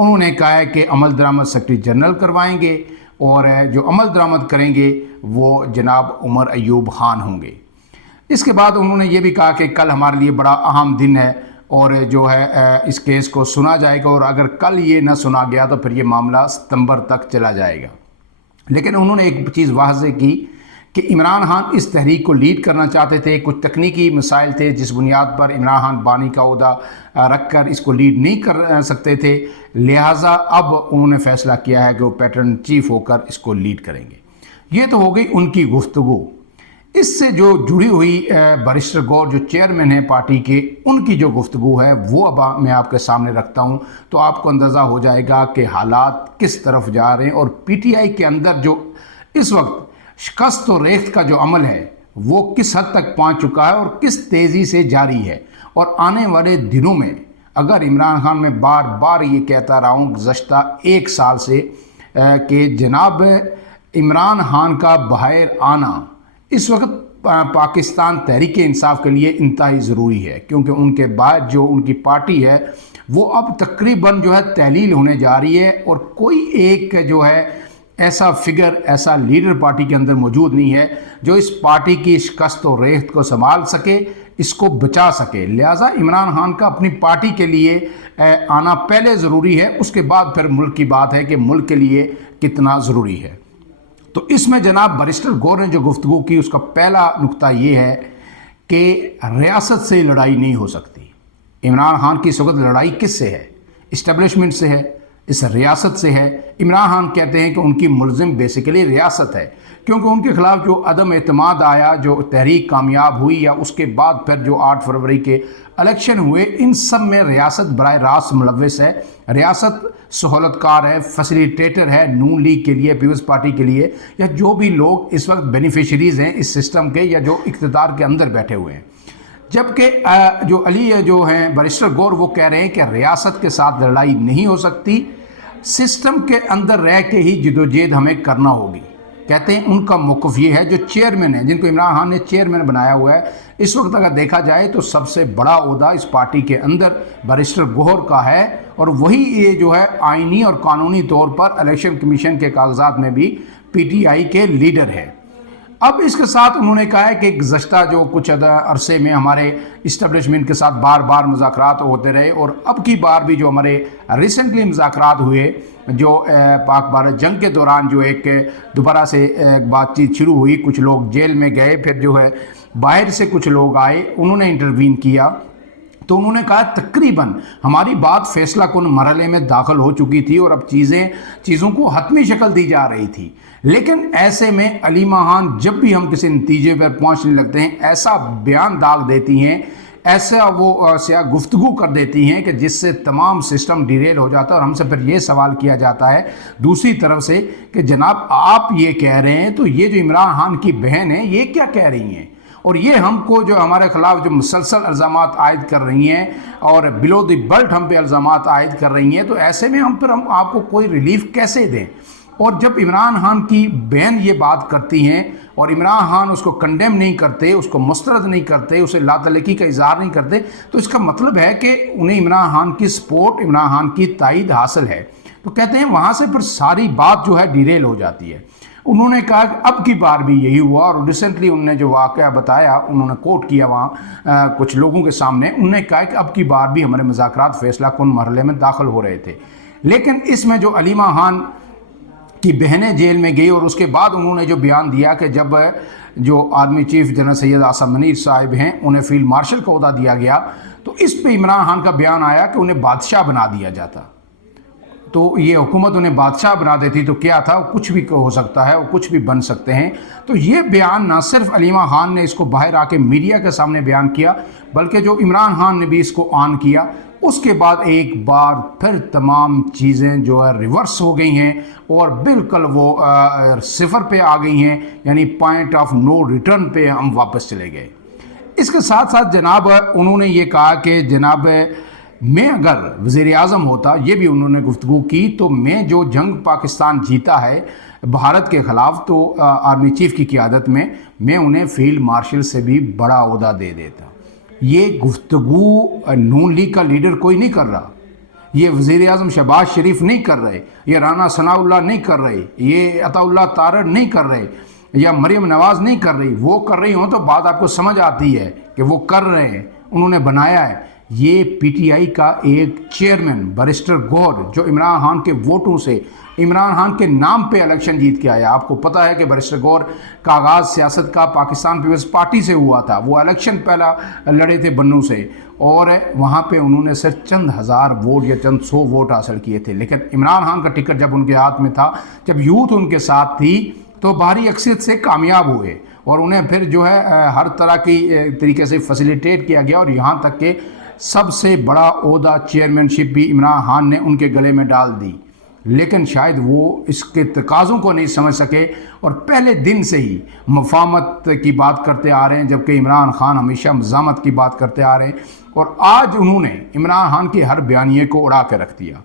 انہوں نے کہا ہے کہ عمل درآمد سیکرٹری جنرل کروائیں گے اور جو عمل درآمد کریں گے وہ جناب عمر ایوب خان ہوں گے۔ اس کے بعد انہوں نے یہ بھی کہا کہ کل ہمارے لیے بڑا اہم دن ہے اور جو ہے اس کیس کو سنا جائے گا، اور اگر کل یہ نہ سنا گیا تو پھر یہ معاملہ ستمبر تک چلا جائے گا۔ لیکن انہوں نے ایک چیز واضح کی کہ عمران خان اس تحریک کو لیڈ کرنا چاہتے تھے، کچھ تکنیکی مسائل تھے جس بنیاد پر عمران خان بانی کا عہدہ رکھ کر اس کو لیڈ نہیں کر سکتے تھے، لہٰذا اب انہوں نے فیصلہ کیا ہے کہ وہ پیٹرن چیف ہو کر اس کو لیڈ کریں گے۔ یہ تو ہو گئی ان کی گفتگو۔ اس سے جو جڑی ہوئی بیرسٹر گور جو چیئرمین ہیں پارٹی کے، ان کی جو گفتگو ہے وہ اب میں آپ کے سامنے رکھتا ہوں، تو آپ کو اندازہ ہو جائے گا کہ حالات کس طرف جا رہے ہیں اور پی ٹی آئی کے اندر جو اس وقت شکست و ریخت کا جو عمل ہے وہ کس حد تک پہنچ چکا ہے اور کس تیزی سے جاری ہے۔ اور آنے والے دنوں میں اگر عمران خان، میں بار بار یہ کہتا رہا ہوں گزشتہ ایک سال سے کہ جناب عمران خان کا باہر آنا اس وقت پاکستان تحریک انصاف کے لیے انتہائی ضروری ہے، کیونکہ ان کے بعد جو ان کی پارٹی ہے وہ اب تقریباً جو ہے تحلیل ہونے جا رہی ہے، اور کوئی ایک جو ہے ایسا فگر، ایسا لیڈر پارٹی کے اندر موجود نہیں ہے جو اس پارٹی کی شکست و ریخت کو سنبھال سکے، اس کو بچا سکے۔ لہٰذا عمران خان کا اپنی پارٹی کے لیے آنا پہلے ضروری ہے، اس کے بعد پھر ملک کی بات ہے کہ ملک کے لیے کتنا ضروری ہے۔ تو اس میں جناب بیرسٹر گور نے جو گفتگو کی اس کا پہلا نقطہ یہ ہے کہ ریاست سے لڑائی نہیں ہو سکتی۔ عمران خان کی اس وقت لڑائی کس سے ہے؟ اسٹیبلشمنٹ سے ہے، اس ریاست سے ہے۔ عمران خان کہتے ہیں کہ ان کی ملزم بیسیکلی ریاست ہے، کیونکہ ان کے خلاف جو عدم اعتماد آیا، جو تحریک کامیاب ہوئی یا اس کے بعد پھر جو 8 فروری کے الیکشن ہوئے، ان سب میں ریاست براہ راست ملوث ہے۔ ریاست سہولت کار ہے، فیسیلیٹیٹر ہے نون لیگ کے لیے، پیپلز پارٹی کے لیے، یا جو بھی لوگ اس وقت بینیفیشریز ہیں اس سسٹم کے یا جو اقتدار کے اندر بیٹھے ہوئے ہیں۔ جبکہ جو علی جو ہیں بیرسٹر گور، وہ کہہ رہے ہیں کہ ریاست کے ساتھ لڑائی نہیں ہو سکتی، سسٹم کے اندر رہ کے ہی جدوجہد ہمیں کرنا ہوگی۔ کہتے ہیں ان کا موقف یہ ہے، جو چیئرمین ہیں، جن کو عمران خان نے چیئرمین بنایا ہوا ہے، اس وقت اگر دیکھا جائے تو سب سے بڑا عہدہ اس پارٹی کے اندر بیرسٹر گور کا ہے، اور وہی یہ جو ہے آئینی اور قانونی طور پر الیکشن کمیشن کے کاغذات میں بھی پی ٹی آئی کے لیڈر ہے۔ اب اس کے ساتھ انہوں نے کہا ہے کہ گزشتہ جو کچھ عرصے میں ہمارے اسٹیبلشمنٹ کے ساتھ بار بار مذاکرات ہوتے رہے، اور اب کی بار بھی جو ہمارے ریسنٹلی مذاکرات ہوئے، جو پاک بھارت جنگ کے دوران جو ایک دوبارہ سے بات چیت شروع ہوئی، کچھ لوگ جیل میں گئے، پھر جو ہے باہر سے کچھ لوگ آئے، انہوں نے انٹروین کیا، تو انہوں نے کہا تقریباً ہماری بات فیصلہ کن مرحلے میں داخل ہو چکی تھی اور اب چیزوں کو حتمی شکل دی جا رہی تھی۔ لیکن ایسے میں علیمہ خان جب بھی ہم کسی نتیجے پر پہنچنے لگتے ہیں، ایسا بیان داغ دیتی ہیں، ایسا وہ سیاہ گفتگو کر دیتی ہیں کہ جس سے تمام سسٹم ڈیریل ہو جاتا ہے، اور ہم سے پھر یہ سوال کیا جاتا ہے دوسری طرف سے کہ جناب آپ یہ کہہ رہے ہیں تو یہ جو عمران خان کی بہن ہیں یہ کیا کہہ رہی ہیں، اور یہ ہم کو جو ہمارے خلاف جو مسلسل الزامات عائد کر رہی ہیں اور بلو دی بیلٹ ہم پہ الزامات عائد کر رہی ہیں، تو ایسے میں ہم آپ کو کوئی ریلیف کیسے دیں؟ اور جب عمران خان کی بہن یہ بات کرتی ہیں اور عمران خان اس کو کنڈیم نہیں کرتے، اس کو مسترد نہیں کرتے، اسے لا تعلقی کا اظہار نہیں کرتے، تو اس کا مطلب ہے کہ انہیں عمران خان کی سپورٹ، عمران خان کی تائید حاصل ہے۔ تو کہتے ہیں وہاں سے پھر ساری بات جو ہے ڈیریل ہو جاتی ہے۔ انہوں نے کہا کہ اب کی بار بھی یہی ہوا، اور ریسنٹلی انہوں نے جو واقعہ بتایا، انہوں نے کوٹ کیا وہاں کچھ لوگوں کے سامنے، انہوں نے کہا کہ اب کی بار بھی ہمارے مذاکرات فیصلہ کن مرحلے میں داخل ہو رہے تھے۔ لیکن اس میں جو علیمہ خان کی بہنیں جیل میں گئی، اور اس کے بعد انہوں نے جو بیان دیا کہ جب جو army chief general Syed Asim Munir صاحب ہیں انہیں فیلڈ مارشل کا عہدہ دیا گیا، تو اس پہ عمران خان کا بیان آیا کہ انہیں بادشاہ بنا دیا جاتا، تو یہ حکومت انہیں بادشاہ بنا دیتی تو کیا تھا، کچھ بھی ہو سکتا ہے، وہ کچھ بھی بن سکتے ہیں۔ تو یہ بیان نہ صرف علیمہ خان نے اس کو باہر آ کے میڈیا کے سامنے بیان کیا، بلکہ جو عمران خان نے بھی اس کو آن کیا۔ اس کے بعد ایک بار پھر تمام چیزیں جو ہے ریورس ہو گئی ہیں اور بالکل وہ صفر پہ آ گئی ہیں، یعنی پوائنٹ آف نو ریٹرن پہ ہم واپس چلے گئے۔ اس کے ساتھ ساتھ جناب انہوں نے یہ کہا کہ جناب میں اگر وزیر اعظم ہوتا، یہ بھی انہوں نے گفتگو کی، تو میں جو جنگ پاکستان جیتا ہے بھارت کے خلاف، تو آرمی چیف کی قیادت میں انہیں فیلڈ مارشل سے بھی بڑا عہدہ دے دیتا۔ یہ گفتگو نون لیگ کا لیڈر کوئی نہیں کر رہا، یہ وزیر اعظم شہباز شریف نہیں کر رہے، یہ رانا ثناء اللہ نہیں کر رہے، یہ عطا اللہ تارڑ نہیں کر رہے، یا مریم نواز نہیں کر رہی، وہ کر رہی ہوں تو بات آپ کو سمجھ آتی ہے کہ وہ کر رہے ہیں، انہوں نے بنایا ہے۔ یہ پی ٹی آئی کا ایک چیئرمین بیرسٹر گور جو عمران خان کے ووٹوں سے عمران خان کے نام پہ الیکشن جیت کے آیا، آپ کو پتہ ہے کہ بیرسٹر گور کا آغاز سیاست کا پاکستان پیپلز پارٹی سے ہوا تھا، وہ الیکشن پہلا لڑے تھے بنوں سے، اور وہاں پہ انہوں نے صرف چند ہزار ووٹ یا چند سو ووٹ حاصل کیے تھے، لیکن عمران خان کا ٹکٹ جب ان کے ہاتھ میں تھا، جب یوتھ ان کے ساتھ تھی تو بھاری اکثریت سے کامیاب ہوئے، اور انہیں پھر جو ہے ہر طرح کی طریقے سے فیسیلیٹیٹ کیا گیا، اور یہاں تک کہ سب سے بڑا عہدہ چیئرمین شپ بھی عمران خان نے ان کے گلے میں ڈال دی، لیکن شاید وہ اس کے تقاضوں کو نہیں سمجھ سکے، اور پہلے دن سے ہی مفاہمت کی بات کرتے آ رہے ہیں، جبکہ عمران خان ہمیشہ مزاحمت کی بات کرتے آ رہے ہیں، اور آج انہوں نے عمران خان کے ہر بیانیے کو اڑا کے رکھ دیا۔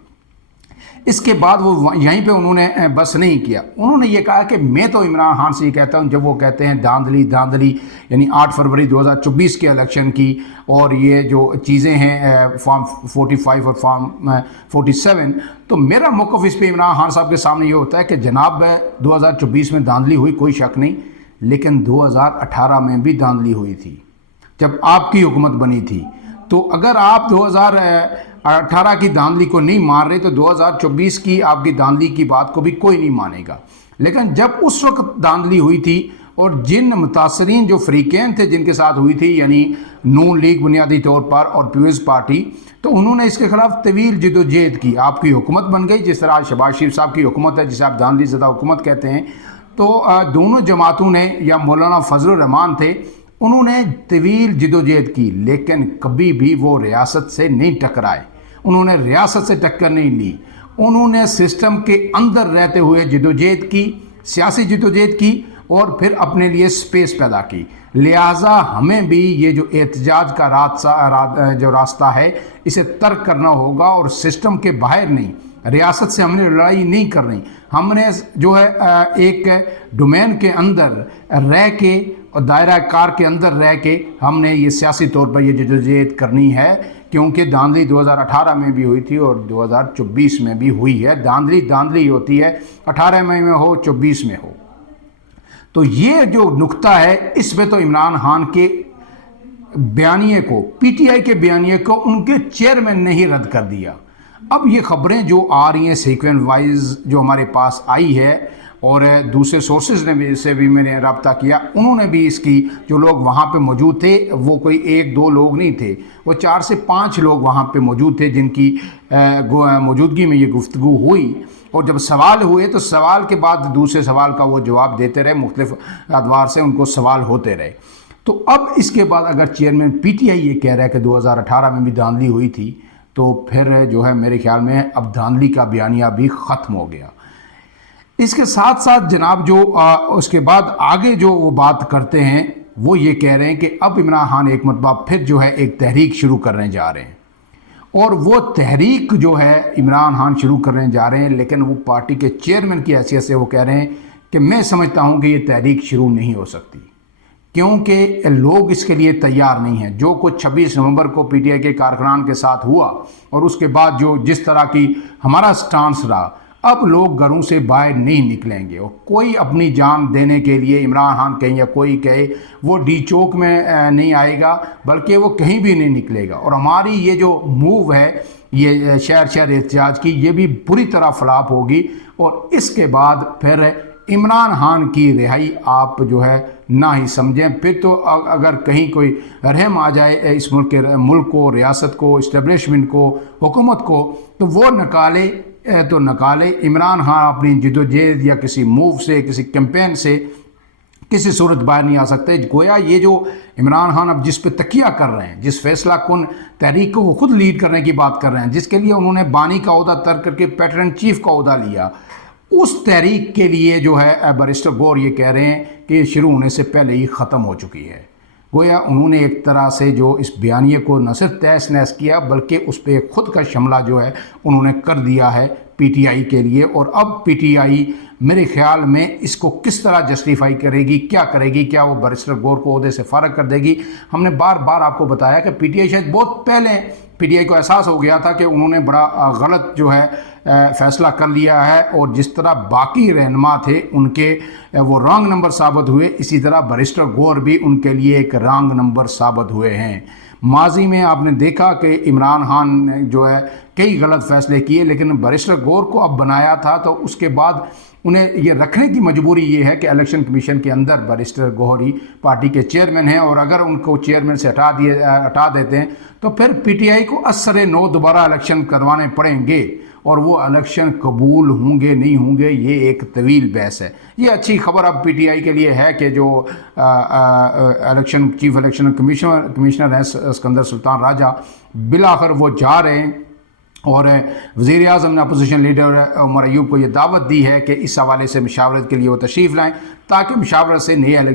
اس کے بعد وہ یہیں پہ انہوں نے بس نہیں کیا، انہوں نے یہ کہا کہ میں تو عمران خان سے یہ کہتا ہوں، جب وہ کہتے ہیں دھاندلی یعنی 8 فروری 2024 کے الیکشن کی، اور یہ جو چیزیں ہیں فارم 45 اور فارم 47، تو میرا موقف اس پہ عمران خان صاحب کے سامنے یہ ہوتا ہے کہ جناب 2024 میں دھاندلی ہوئی، کوئی شک نہیں، لیکن 2018 میں بھی دھاندلی ہوئی تھی جب آپ کی حکومت بنی تھی، تو اگر آپ 2018 کی دھاندلی کو نہیں مان رہے تو 2024 کی آپ کی دھاندلی کی بات کو بھی کوئی نہیں مانے گا۔ لیکن جب اس وقت دھاندلی ہوئی تھی، اور جن متاثرین جو فریقین تھے جن کے ساتھ ہوئی تھی، یعنی نون لیگ بنیادی طور پر اور پیپلز پارٹی، تو انہوں نے اس کے خلاف طویل جد و جہد کی، آپ کی حکومت بن گئی، جس طرح شہباز شریف صاحب کی حکومت ہے جسے آپ دھاندلی زدہ حکومت کہتے ہیں، تو دونوں جماعتوں نے، یا مولانا فضل الرحمان تھے، انہوں نے طویل جد و جہد کی، لیکن کبھی بھی وہ ریاست سے نہیں ٹکرائے، انہوں نے ریاست سے ٹکر نہیں لی، انہوں نے سسٹم کے اندر رہتے ہوئے جد و جہد کی، سیاسی جد و جہد کی، اور پھر اپنے لیے سپیس پیدا کی۔ لہٰذا ہمیں بھی یہ جو احتجاج کا راستہ ہے اسے ترک کرنا ہوگا، اور سسٹم کے باہر نہیں، ریاست سے ہم نے لڑائی نہیں کر رہی، ہم نے جو ہے ایک ڈومین کے اندر رہ کے اور دائرہ کار کے اندر رہ کے ہم نے یہ سیاسی طور پر یہ جدوجہد کرنی ہے، کیونکہ دھاندلی 2018 میں بھی ہوئی تھی اور 2024 میں بھی ہوئی ہے۔ دھاندلی ہوتی ہے 18 میں ہو 24 میں ہو۔ تو یہ جو نقطہ ہے، اس میں تو عمران خان کے بیانیے کو، پی ٹی آئی کے بیانیے کو ان کے چیئرمین نے ہی رد کر دیا۔ اب یہ خبریں جو آ رہی ہیں سیکوینس وائز جو ہمارے پاس آئی ہے، اور دوسرے سورسز نے سے بھی میں نے رابطہ کیا، انہوں نے بھی اس کی، جو لوگ وہاں پہ موجود تھے وہ کوئی 1-2 لوگ نہیں تھے، وہ 4 سے 5 لوگ وہاں پہ موجود تھے جن کی موجودگی میں یہ گفتگو ہوئی، اور جب سوال ہوئے تو سوال کے بعد دوسرے سوال کا وہ جواب دیتے رہے، مختلف ادوار سے ان کو سوال ہوتے رہے۔ تو اب اس کے بعد اگر چیئرمین پی ٹی آئی یہ کہہ رہا ہے کہ 2018 میں بھی دھاندلی ہوئی تھی، تو پھر جو ہے میرے خیال میں اب دھاندلی کا بیانیہ بھی ختم ہو گیا۔ اس کے ساتھ ساتھ جناب جو اس کے بعد آگے جو وہ بات کرتے ہیں، وہ یہ کہہ رہے ہیں کہ اب عمران خان ایک مرتبہ پھر جو ہے ایک تحریک شروع کرنے جا رہے ہیں، اور وہ تحریک جو ہے عمران خان شروع کرنے جا رہے ہیں، لیکن وہ پارٹی کے چیئرمین کی حیثیت سے وہ کہہ رہے ہیں کہ میں سمجھتا ہوں کہ یہ تحریک شروع نہیں ہو سکتی، کیونکہ لوگ اس کے لیے تیار نہیں ہیں۔ جو کچھ 26 نومبر کو پی ٹی آئی کے کارکنان کے ساتھ ہوا، اور اس کے بعد جو جس طرح کی ہمارا سٹانس رہا، اب لوگ گھروں سے باہر نہیں نکلیں گے، اور کوئی اپنی جان دینے کے لیے عمران خان کہیں یا کوئی کہے وہ ڈی چوک میں نہیں آئے گا، بلکہ وہ کہیں بھی نہیں نکلے گا۔ اور ہماری یہ جو موو ہے یہ شہر احتجاج کی، یہ بھی بری طرح فلاپ ہوگی، اور اس کے بعد پھر عمران خان کی رہائی آپ جو ہے نہ ہی سمجھیں۔ پھر تو اگر کہیں کوئی رحم آ جائے اس ملک کو، ریاست کو، اسٹیبلشمنٹ کو، حکومت کو، تو وہ نکالے تو نکالے۔ عمران خان اپنی جدوجہد یا کسی موو سے، کسی کیمپین سے کسی صورت باہر نہیں آ سکتے۔ گویا یہ جو عمران خان اب جس پہ تکیہ کر رہے ہیں، جس فیصلہ کن تحریک کو وہ خود لیڈ کرنے کی بات کر رہے ہیں، جس کے لیے انہوں نے بانی کا عہدہ ترک کر کے پیٹرن چیف کا عہدہ لیا، اس تحریک کے لیے جو ہے بیرسٹر گور یہ کہہ رہے ہیں کہ یہ شروع ہونے سے پہلے ہی ختم ہو چکی ہے۔ گویا انہوں نے ایک طرح سے جو اس بیانیے کو نہ صرف تہس نہس کیا، بلکہ اس پہ خود کا شملہ جو ہے انہوں نے کر دیا ہے پی ٹی آئی کے لیے، اور اب پی ٹی آئی میرے خیال میں اس کو کس طرح جسٹیفائی کرے گی، کیا کرے گی، کیا وہ بیرسٹر گور کو عہدے سے فارغ کر دے گی؟ ہم نے بار بار آپ کو بتایا کہ پی ٹی آئی شاید بہت پہلے پی ٹی آئی کو احساس ہو گیا تھا کہ انہوں نے بڑا غلط جو ہے فیصلہ کر لیا ہے، اور جس طرح باقی رہنما تھے ان کے وہ رانگ نمبر ثابت ہوئے، اسی طرح بیرسٹر گور بھی ان کے لیے ایک رانگ نمبر ثابت ہوئے ہیں۔ ماضی میں آپ نے دیکھا کہ عمران خان نے جو ہے کئی غلط فیصلے کیے، لیکن بیرسٹر گور کو اب بنایا تھا تو اس کے بعد انہیں یہ رکھنے کی مجبوری یہ ہے کہ الیکشن کمیشن کے اندر بیرسٹر گور ہی پارٹی کے چیئرمین ہیں، اور اگر ان کو چیئرمین سے ہٹا دیتے ہیں تو پھر پی ٹی آئی کو اثر نو دوبارہ الیکشن کروانے پڑیں گے، اور وہ الیکشن قبول ہوں گے نہیں ہوں گے یہ ایک طویل بحث ہے۔ یہ اچھی خبر اب پی ٹی آئی کے لیے ہے کہ جو چیف الیکشن کمشنر ہیں اسکندر سلطان راجہ، بالآخر وہ جا رہے ہیں، اور وزیر اعظم نے اپوزیشن لیڈر عمر ایوب کو یہ دعوت دی ہے کہ اس حوالے سے مشاورت کے لیے وہ تشریف لائیں تاکہ مشاورت سے نئے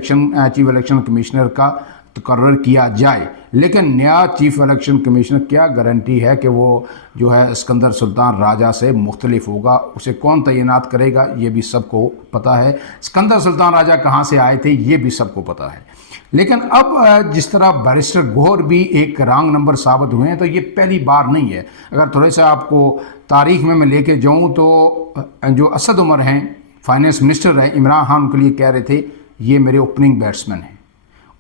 چیف الیکشن کمشنر کا تقرر کیا جائے۔ لیکن نیا چیف الیکشن کمیشنر کیا گارنٹی ہے کہ وہ جو ہے اسکندر سلطان راجہ سے مختلف ہوگا؟ اسے کون تعینات کرے گا یہ بھی سب کو پتہ ہے۔ اسکندر سلطان راجہ کہاں سے آئے تھے یہ بھی سب کو پتہ ہے۔ لیکن اب جس طرح بیرسٹر گور بھی ایک رانگ نمبر ثابت ہوئے ہیں تو یہ پہلی بار نہیں ہے۔ اگر تھوڑے سے آپ کو تاریخ میں لے کے جاؤں تو جو اسد عمر ہیں فائنانس منسٹر ہیں، عمران خان کے لیے کہہ رہے تھے یہ میرے اوپننگ بیٹسمین ہیں،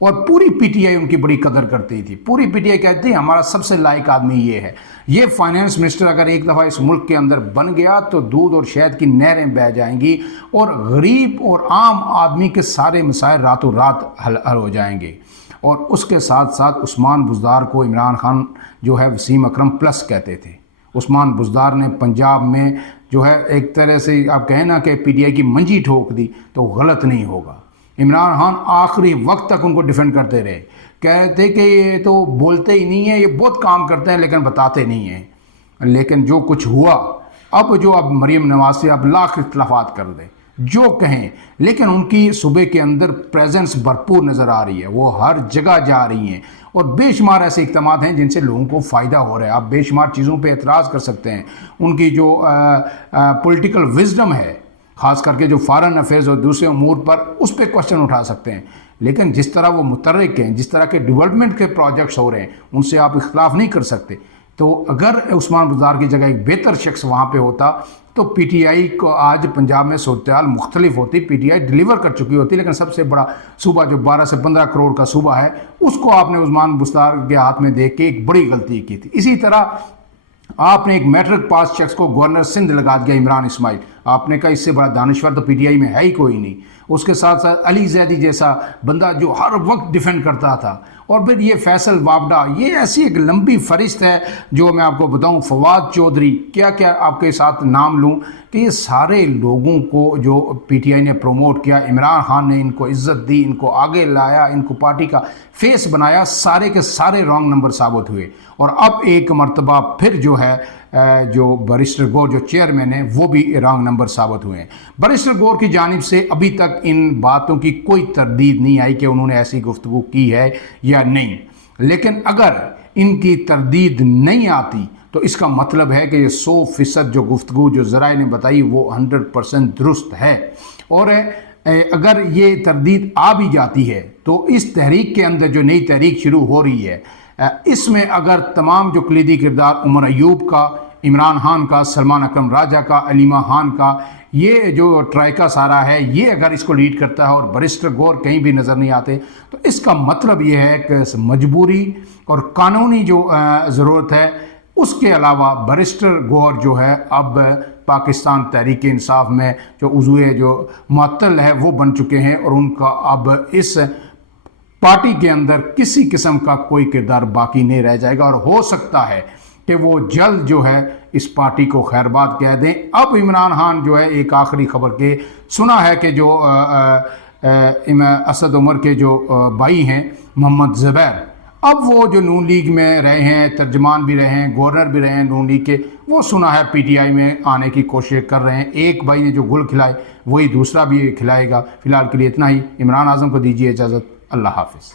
اور پوری پی ٹی آئی ان کی بڑی قدر کرتی تھی۔ پوری پی ٹی آئی کہتی تھی ہمارا سب سے لائق آدمی یہ ہے، یہ فائنانس منسٹر اگر ایک دفعہ اس ملک کے اندر بن گیا تو دودھ اور شہد کی نہریں بہہ جائیں گی، اور غریب اور عام آدمی کے سارے مسائل راتوں رات حل ہو جائیں گے۔ اور اس کے ساتھ ساتھ عثمان بزدار کو عمران خان جو ہے وسیم اکرم پلس کہتے تھے۔ عثمان بزدار نے پنجاب میں جو ہے ایک طرح سے آپ کہیں نا کہ پی ٹی آئی کی منجی ٹھوک دی تو غلط نہیں ہوگا۔ عمران خان آخری وقت تک ان کو ڈیفینڈ کرتے رہے، کہتے کہ یہ تو بولتے ہی نہیں ہیں، یہ بہت کام کرتے ہیں لیکن بتاتے نہیں ہیں۔ لیکن جو کچھ ہوا، اب مریم نواز سے اب لاکھ اختلافات کر دیں، جو کہیں، لیکن ان کی صوبے کے اندر پریزنس بھرپور نظر آ رہی ہے، وہ ہر جگہ جا رہی ہیں، اور بے شمار ایسے اقدامات ہیں جن سے لوگوں کو فائدہ ہو رہا ہے۔ آپ بے شمار چیزوں پہ اعتراض کر سکتے ہیں، ان کی جو پولیٹیکل وزڈم ہے، خاص کر کے جو فارن افیئرز اور دوسرے امور پر، اس پہ کوشچن اٹھا سکتے ہیں، لیکن جس طرح وہ متحرک ہیں، جس طرح کے ڈیولپمنٹ کے پروجیکٹس ہو رہے ہیں، ان سے آپ اختلاف نہیں کر سکتے۔ تو اگر عثمان بزدار کی جگہ ایک بہتر شخص وہاں پہ ہوتا تو پی ٹی آئی کو آج پنجاب میں صورتحال مختلف ہوتی، پی ٹی آئی ڈیلیور کر چکی ہوتی، لیکن سب سے بڑا صوبہ جو 12 سے 15 کروڑ کا صوبہ ہے، اس کو آپ نے عثمان بزدار کے ہاتھ میں دیکھ کے ایک بڑی غلطی کی تھی۔ اسی طرح آپ نے ایک میٹرک پاس شخص کو گورنر سندھ لگا دیا، عمران اسماعیل، آپ نے کہا اس سے بڑا دانشور تو پی ٹی آئی میں ہے ہی کوئی نہیں۔ اس کے ساتھ ساتھ علی زیدی جیسا بندہ جو ہر وقت ڈیفینڈ کرتا تھا، اور پھر یہ فیصل وابڈا، یہ ایسی ایک لمبی فہرست ہے جو میں آپ کو بتاؤں، فواد چودھری، کیا کیا آپ کے ساتھ نام لوں، کہ یہ سارے لوگوں کو جو پی ٹی آئی نے پروموٹ کیا، عمران خان نے ان کو عزت دی، ان کو آگے لایا، ان کو پارٹی کا فیس بنایا، سارے کے سارے رانگ نمبر ثابت ہوئے۔ اور اب ایک مرتبہ پھر جو ہے جو بیرسٹر گور جو چیئرمین ہیں وہ بھی رانگ نمبر ثابت ہوئے ہیں۔ بیرسٹر گور کی جانب سے ابھی تک ان باتوں کی کوئی تردید نہیں آئی کہ انہوں نے ایسی گفتگو کی ہے یا نہیں، لیکن اگر ان کی تردید نہیں آتی تو اس کا مطلب ہے کہ یہ 100% جو گفتگو جو ذرائع نے بتائی وہ 100% درست ہے۔ اور اگر یہ تردید آ بھی جاتی ہے تو اس تحریک کے اندر جو نئی تحریک شروع ہو رہی ہے، اس میں اگر تمام جو کلیدی کردار عمر ایوب کا، عمران خان کا، سلمان اکرم راجہ کا، علیمہ خان کا، یہ جو ٹرائکا سارا ہے، یہ اگر اس کو لیڈ کرتا ہے اور بیرسٹر گور کہیں بھی نظر نہیں آتے، تو اس کا مطلب یہ ہے کہ مجبوری اور قانونی جو ضرورت ہے، اس کے علاوہ بیرسٹر گور جو ہے اب پاکستان تحریک انصاف میں جو عضو جو معطل ہے وہ بن چکے ہیں، اور ان کا اب اس پارٹی کے اندر کسی قسم کا کوئی کردار باقی نہیں رہ جائے گا، اور ہو سکتا ہے کہ وہ جلد جو ہے اس پارٹی کو خیرباد کہہ دیں۔ اب عمران خان جو ہے ایک آخری خبر کے سنا ہے کہ جو اسد عمر کے جو بھائی ہیں محمد زبیر، اب وہ جو نون لیگ میں رہے ہیں، ترجمان بھی رہے ہیں، گورنر بھی رہے ہیں نون لیگ کے، وہ سنا ہے پی ٹی آئی میں آنے کی کوشش کر رہے ہیں۔ ایک بھائی نے جو گل کھلائے وہی دوسرا بھی کھلائے گا۔ فی الحال کے لیے اتنا ہی۔ عمران اعظم کو دیجیے اجازت، اللہ حافظ۔